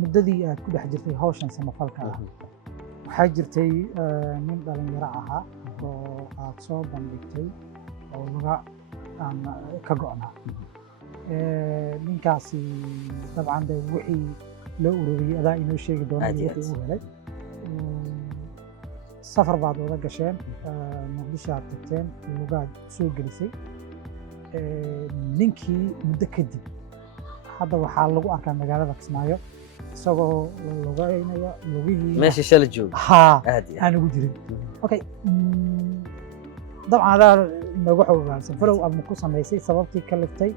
muddadii aad ku dhex jirtay hawshan samafalka ah waxaa jirtay nin dhalinyaro ahaa oo aad soo bandhigtay oo laga ka go'naa ninkaasi dabcan de wixii loo ururiyey adaa inoo sheegi doona wixii uu helay safar baad wada gasheen muqdisho aad tagteen lugaad soo gelisay ninkii muddo kadib hadda waxaa lagu arkaa magaalada Kismaayo isagoo lugaynaya lugihii meeshii shala joog aan ugu jirin okay dabcan adaa nooga xoggaansan falow aad ku samaysay sababtii ka liftay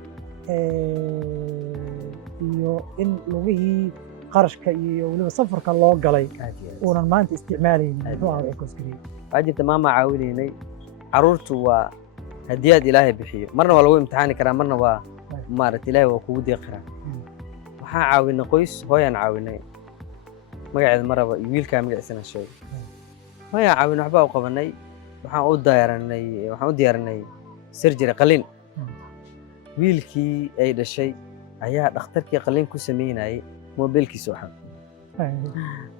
iyo in lugihii qarashka iyo waliba safarka loo galay uunan maanta isticmaalaynin muxuu ahaa wixii koskariye waxaa jirta maama caawinaynay caruurtu waa hadiyaad ilaahay bixiyo marna waa lagu imtixaani karaa marna waa maaragta ilaahay waa kugu deeqi karaa waxaan caawinay qoys hooyaan caawinay magaceeda maraba iyo wiilkaa magaciisana sheegay hooyaan caawinay waxbaa u qabanay waxaan u diyaarinay surgery qalliin wiilkii ay dhashay ayaa dhakhtarkii qalliin ku sameynayay mobilkiisa waxaan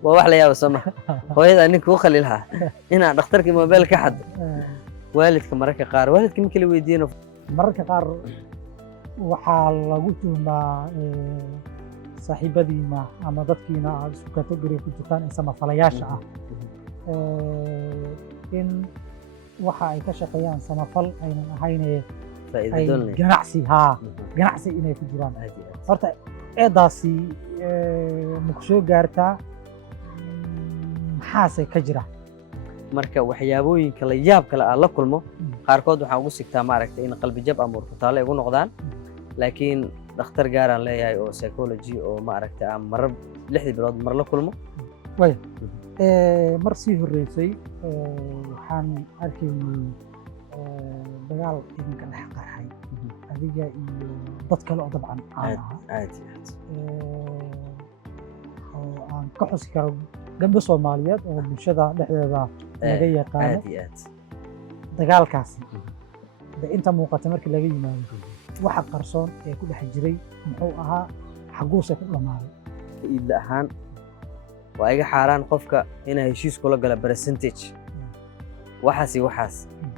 waa wax la yaaba soo maha hooyada ninka u khali lahaa inaan dhakhtarkii mobil ka xado waalidka mararka qaar waalidka markii la weydiino mararka qaar waxaa lagu tuhmaa saaxiibadiina ama dadkiina aad isku kategori ku jirtaan ee samafalayaasha ah in waxa ay ka shaqeeyaan samafal aynan ahaynee ganacsi ganacsi inay ku jiraan horta eedaasi ma ku soo gaartaa maxaase ka jira marka waxyaabooyinka la yaab kale aan la kulmo qaarkood waxaan ugu sigtaa maaragtay in qalbi jab ama urkutaale igu noqdaan laakiin dhakhtar gaaraan leeyahay oo psychology oo maaragtay aan marar 6 bilood mar la kulmo way mar sii horeysay waxaan arkaynay dagaal idinka dhex qarxay adiga iyo dad kale oo dabcan aad oo aan ka xusi karo gabdho Soomaaliyeed oo bulshada dhexdeeda laga yaqaan dagaalkaasi inta muuqata markii laga yimaado waxa qarsoon ee ku dhex jiray muxuu ahaa xaguuse ku dhamaaday iid ahaan waa iga xaaraan qofka inay heshiis kula gala percentage waxaas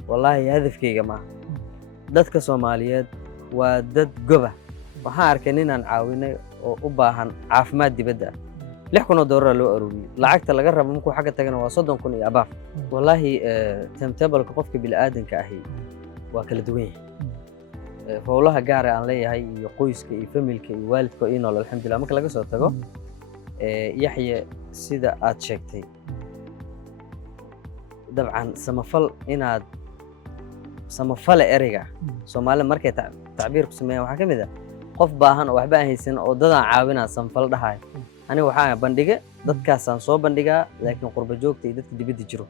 wallahi hadafkayga ma dadka Soomaaliyeed waa dad goba waxaan arkay inaan caawinay oo u baahan caafimaad dibadda $6,000 loo aruuriyay lacagta laga rabo markuu xagga tagana waa 30,000 iyo abaaf wallahi timetable qofka bil aadanka ahi waa kala duwan yahay howlaha gaar aan leeyahay iyo qoyska iyo familka iyo waalidka iyo nolol alxamdulillah marka laga soo tago yaxye sida aad sheegtay dabcan samafale ereyga Soomaaliya markay tacbiir ku sameeyaan waxa kamid ah qof baahan oo waxba aan haysan oo dadaan caawinaa samafal dhahay aniga waxaan bandhiga dadkaasaan soo bandhigaa laakiin qurba joogta iyo dadka dibadda jiro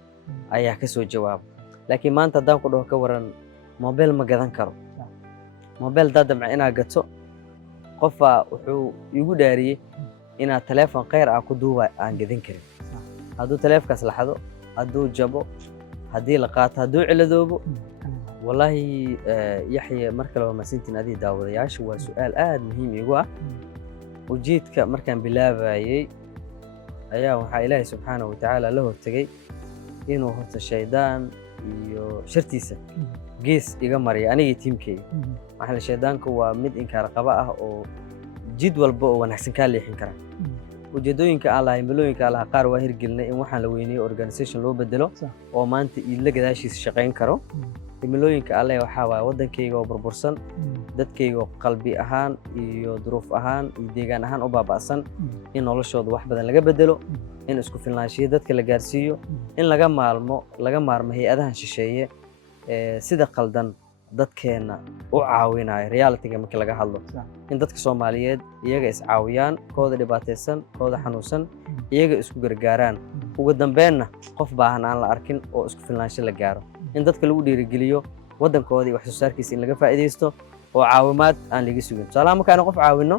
ayaa ka soo jawaaba laakiin maanta haddaan ku dhaho ka waran mobil ma gadan karo mobil dadamca inaad gato qofaa wuxuu igu dhaariyey inaad telefoon khayr ah ku duuba aan gadan karin hadduu telefoonkaas la xado hadduu jabo haddii la qaato hadduu ciladoobo wallahi yaxye marka la maasintiin adii daawadayaasha waa su'aal aad muhiim igu ah ujeedka markaan bilaabayay ayaa waxaa ilaahay subxaanahu wa tacaala la hortagay inuu horta shaydaan iyo shartiisa gees iga mariya anigii tiimkeyga maxaa shaydaanku waa mid inkaar qaba ah oo jid walba oo wanaagsan ka leexin kara ujeedooyinka aan lahayn bilooyinka aan lahaa qaar waa hirgelinay in waxaan la weyneeyo organization loo bedelo oo maanta iidla gadaashiisa shaqayn karo himilooyinka alle waxaa waaye waddankayga oo burbursan dadkayga oo qalbi ahaan iyo duruuf ahaan iyo deegaan ahaan u baaba'san in noloshooda wax badan laga bedelo in isku filnaanshiyo dadka la gaarsiiyo in laga maarmo hay-adahan shisheeye sida qaldan dadkeena u caawinayo reality-ga markii laga hadlo in dadka Soomaaliyeed iyaga is caawiyaan kooda dhibaataysan kooda xanuunsan iyaga isku gargaaraan ugu dambeynna qof baahan aan la arkin oo isku filnaansho la gaaro in dadka lagu dhiirigeliyo waddankooda iyo wax soo saarkiisa in laga faa'iideysto oo caawimaad aan laga sugin salaam markaan qof caawino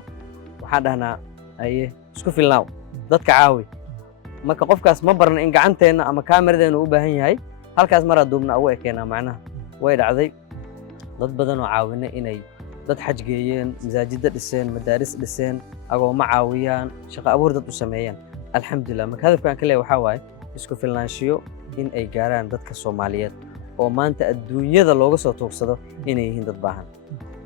waxaan dhahnaa aye isku filnaaw dadka caawi marka qofkaas ma barna in gacanteena ama kaamiradeena u baahan yahay halkaas mar aduubna ugu ekeenaa macnaha way dhacday dad badan oo caawinay inay dad xaj geeyeen masaajida dhiseen madaaris dhiseen agooma caawiyaan shaqo abuur dad u sameeyaan alxamdulilah marka hadafkan ka leeyahay waxaa waaye isku filnaanshiyo in ay gaaraan dadka Soomaaliyeed oo maanta adduunyada looga soo tuugsado inay yihiin dad baahan